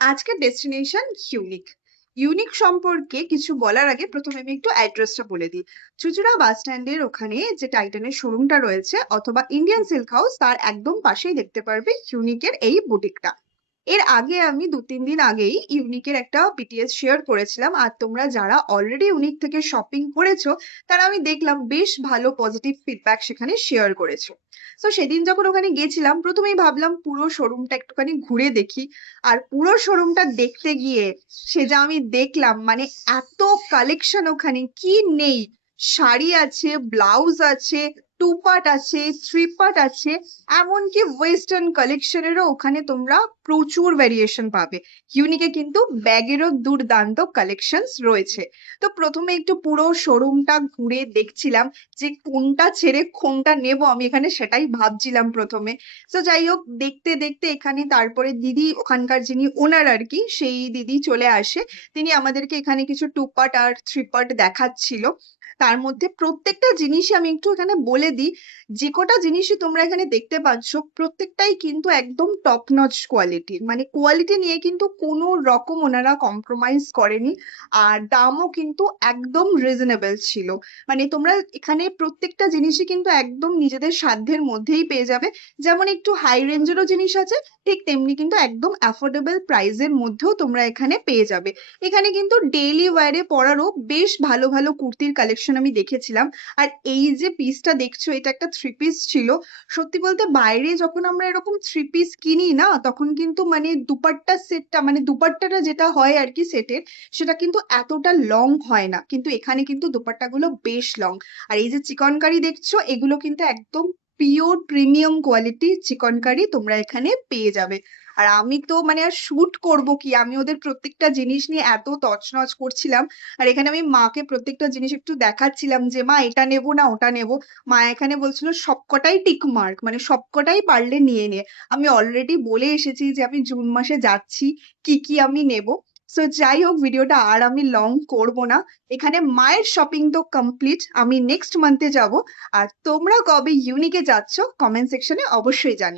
আজকের destination unique. Unique সম্পর্কে কিছু বলার আগে প্রথমে আমি একটু অ্যাড্রেসটা বলে দিই। চুঁচুড়া বাস স্ট্যান্ডের ওখানে যে টাইটানের শোরুমটা রয়েছে অথবা ইন্ডিয়ান সিল্ক হাউস তার একদম পাশেই দেখতে পারবে ইউনিকের এই বুটিকটা। এর আগে আমি 2-3 দিন আগেই ইউনিকের একটা বিটিএস শেয়ার করেছিলাম, আর তোমরা যারা অলরেডি ইউনিক থেকে শপিং করেছো তারা আমি দেখলাম বেশ ভালো পজিটিভ ফিডব্যাক সেখানে শেয়ার করেছো। তো সেদিন যখন ওখানে গেছিলাম প্রথমেই ভাবলাম পুরো শোরুমটা একটুখানি ঘুরে দেখি। আর পুরো শোরুমটা দেখতে গিয়ে সে যা আমি দেখলাম, মানে এত কালেকশন ওখানে কি নেই! শাড়ি আছে, ব্লাউজ আছে, টু পার্ট আছে, থ্রি পার্ট আছে, এমনকি ওয়েস্টার্ন কালেকশনেরও ওখানে তোমরা প্রচুর ভ্যারিয়েশন পাবে। ইউনিকে কিন্তু ব্যাগেরও দুর্দান্ত কালেকশনস রয়েছে। তো প্রথমে একটু পুরো শোরুমটা ঘুরে দেখছিলাম যে কোনটা ছেড়ে কোনটা নেব, আমি এখানে সেটাই ভাবছিলাম প্রথমে। তো যাই হোক, দেখতে দেখতে এখানে তারপরে দিদি, ওখানকার যিনি ওনার আর কি, সেই দিদি চলে আসে। তিনি আমাদেরকে এখানে কিছু টু পার্ট আর থ্রি পার্ট দেখাচ্ছিল। তার মধ্যে প্রত্যেকটা জিনিসই আমি একটু এখানে বলে দিই, যে কটা জিনিসই তোমরা এখানে দেখতে পাচ্ছ প্রত্যেকটাই কিন্তু একদম টপ নচ কোয়ালিটির, মানে কোয়ালিটি নিয়ে কিন্তু কোনো রকম ওনারা কম্প্রোমাইজ করেনি। আর দামও কিন্তু একদম রিজনেবল ছিল। মানে তোমরা এখানে প্রত্যেকটা জিনিসই কিন্তু একদম নিজেদের সাধ্যের মধ্যেই পেয়ে যাবে। যেমন একটু হাই রেঞ্জেরও জিনিস আছে, ঠিক তেমনি কিন্তু একদম অ্যাফোর্ডেবল প্রাইসের মধ্যেও তোমরা এখানে পেয়ে যাবে। এখানে কিন্তু ডেইলি ওয়্যারে পরারও বেশ ভালো ভালো কুর্তির কালেকশন আমি দেখেছিলাম। আর এই যে পিসটা দেখছো, এটা একটা থ্রি পিস ছিল। সত্যি বলতে বাইরে যখন আমরা এরকম থ্রি পিস কিনি না, তখন কিন্তু মানে দুপাট্টা সেটটা, মানে দুপাট্টাটা যেটা হয় আর কি সেটের, সেটা কিন্তু এতটা লং হয় না, কিন্তু এখানে কিন্তু দুপাট্টাগুলো বেশ লং। আর এই যে চিকনকারি দেখছো, এগুলো কিন্তু একদম পিওর প্রিমিয়াম কোয়ালিটি চিকনকারি তোমরা এখানে পেয়ে যাবে। আর আমি তো মানে আর শুট করব কি, আমি ওদের প্রত্যেকটা জিনিস নিয়ে এত তছনছ করছিলাম। আর এখানে আমি মাকে প্রত্যেকটা জিনিস একটু দেখাচ্ছিলাম যে মা এটা নেবো না ওটা নেবো। মা এখানে বলছিল সবকটাই টিক মার্ক, মানে সবকটাই পারলে নিয়ে নে। আমি অলরেডি বলে এসেছি যে আমি জুন মাসে যাচ্ছি, কি কি আমি নেব। সো যাই হোক, ভিডিওটা আর আমি লং করব না। এখানে মায়ের শপিং তো কমপ্লিট, আমি নেক্সট মান্থে যাব। আর তোমরা কবে ইউনিকে যাচ্ছ কমেন্ট সেকশনে অবশ্যই জানিও।